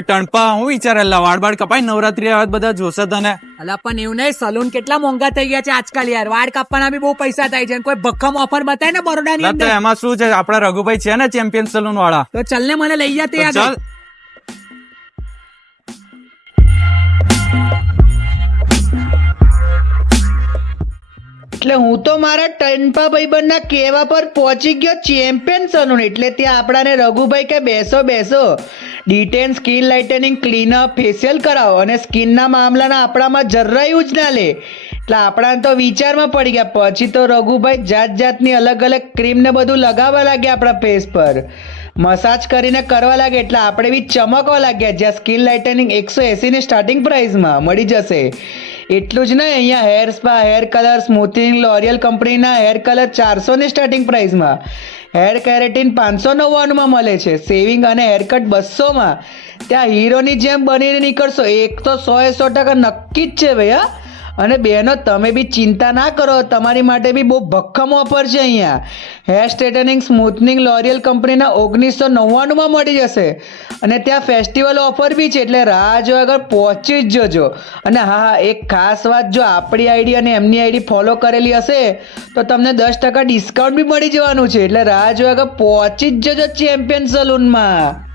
ટણપા હું વિચારે વાળ બાળ કપાય નવરાત્રી આવે બધા જોશે તને. અલા પણ એવું નહીં, સલૂન કેટલા મોંઘા થઈ ગયા છે આજકાલ યાર. વાળ કાપવાના બી બહુ પૈસા થાય છે. કોઈ ભક્કમ ઓફર બતાય ને બરોડાની તો અંદર. એમાં શું છે, આપડા રઘુભાઈ છે ને ચેમ્પિયન સલૂન વાળા. તો ચલ ને મને લઈ જા તે તો આગળ. ચાલ. એટલે હું તો મારા ટનપા ભાઈબંધના કહેવા પર પહોંચી ગયો ચેમ્પિયન સલૂન. એટલે ત્યાં આપણાને રઘુભાઈ કે બેસો detain skin lightning clean-up facial કરાવો અને સ્કિનના મામલાના આપણામાં જરાયું જ ના લે. એટલે આપણાને તો વિચારમાં પડી ગયા. પછી તો રઘુભાઈ જાતની અલગ અલગ ક્રીમ ને બધું લગાવવા લાગ્યા આપણા ફેસ પર, મસાજ કરીને કરવા લાગે. એટલે આપણે બી ચમકવા લાગ્યા. જ્યાં સ્કિન લાઇટનિંગ 180 ની સ્ટાર્ટિંગ પ્રાઇસમાં મળી જશે. એટલું જ નહીં, અહીંયા hair spa, hair colour, smoothing, L'Oréal કંપનીના હેર કલર 400 ની સ્ટાર્ટિંગ પ્રાઇસમાં, હેર કેરેટીન 599 મળે છે, સેવિંગ અને હેરકટ 200માં. ત્યાં હીરોની જેમ બનીને નીકળશો. એક તો 100% નક્કી જ છે ભાઈ. હા, અને બહેનો તમે બી ચિંતા ના કરો, તમારી માટે બી બહુ ભક્કમ ઓફર છે. અહીંયા હેર સ્ટ્રેટનિંગ, સ્મૂથનિંગ લોરિયલ કંપનીના 1999માં મળી જશે. અને ત્યાં ફેસ્ટિવલ ઓફર બી છે. એટલે રાહ જો આગળ પહોંચી જ જજો. અને હા, એક ખાસ વાત, જો આપણી આઈડી અને એમની આઈડી ફોલો કરેલી હશે તો તમને 10% ડિસ્કાઉન્ટ બી મળી જવાનું છે. એટલે રાહ જો આગળ પહોંચી જ જજો ચેમ્પિયન સલૂનમાં.